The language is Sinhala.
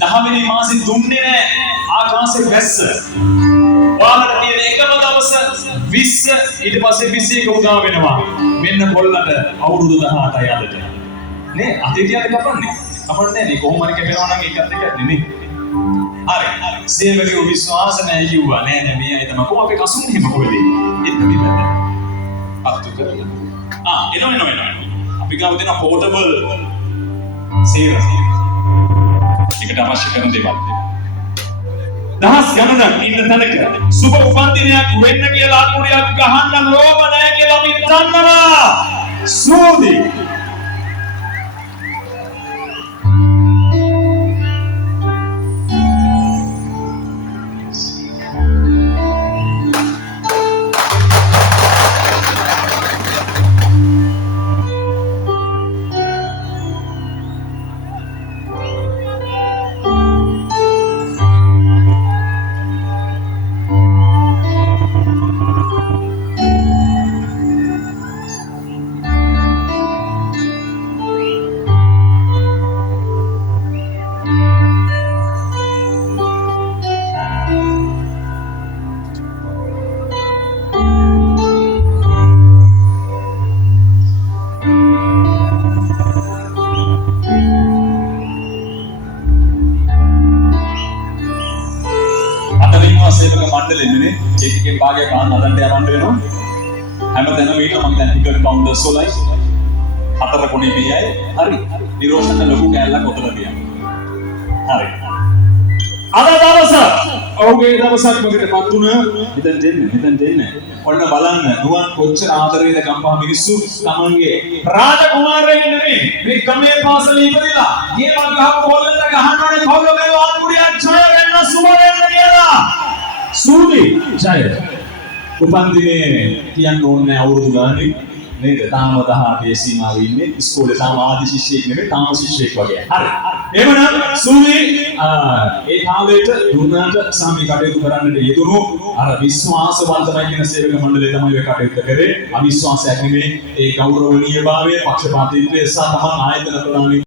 10වෙනි මාසේ දුන්නේ නැහැ ආකාශයේ වැස්ස. ඔයාලට තියෙන එකම දවස 20 ඊට පස්සේ 21 උදා වෙනවා. මෙන්න කොල්ලට අවුරුදු 18යි අදට. නේ අතේ තියන්න කපන්නේ. කපන්නේ නේ කොහොම හරි කැපෙනවා නම් ඒකත් එක නෙමෙයි. හරි. සේවකයෝ විශ්වාස නැහැ කිව්වා. නෑ නෑ මේ අය තමයි කොහොම අපි කසුන් හිම කොහෙද? එන්න මෙන්න. අත්තු කරලා. එනවා. අපි ගාව දෙන පෝටබල් සේර. ඒකට අවශ්‍ය කරන දේවල්. දහස් ගණනක් ඉන්න තැනක සුබ උපන්දිනයක් වෙන්න කියලා අකුරියක් ගහන්න ලෝභ නැහැ කියලා අපි දන්නවා. සූදි සේවක මණ්ඩලෙන්නේ ඒකෙන් භාගයක් ගන්න හදන්න යවන්න වෙනවා. හැමදැනම ඊට මම දැන් ටිකට් කවුන්ටර්ස් වලයි 4 කොනේ මෙයයි. හරි. නිරෝෂණ ලොකු කෑල්ලක් ඔතන තියන්න. හරි. අද දවස ඔහුගේ දවසක් මොකටපත් වුණා? මෙතෙන් දෙන්න. ඔන්න බලන්න නුවන් කොච්චර ආදරේද ගම්පහ මිනිස්සු තමන්ගේ රාජකුමාරයෙක් නෙමෙයි. මේ ගමේ පාසලේ ඉපදිලා ගේ මං ගහපු බෝලෙන්ට ගහන්නනේ කවුරුගේ වාන්කුඩියක් ඡය වෙන්න සුබ වෙන්න කියලා. සූදි ජය උපන් දිනේ කියන්න ඕනේ අවුරුදු ගානේ නේද? තාම 18 සීමාවෙ ඉන්නේ. ඉස්කෝලේ තාම ආදි ශිෂ්‍යයෙක් නෙමෙයි තාම ශිෂ්‍යයෙක් වගේ. හරි. එහෙමනම් සූදි ඒ කාලේට දුන්නාට සාමී කටයුතු කරන්නට යෙදුණු අර විශ්වාසවන්තමයි කියන සේවක මණ්ඩලය තමයි ඔය කටයුත්ත කරේ. අවිශ්වාසයක් නෙමෙයි. ඒ ගෞරවනීයභාවය, පක්ෂපාතීත්වය සහ තමන් ආයතන ප්‍රදානය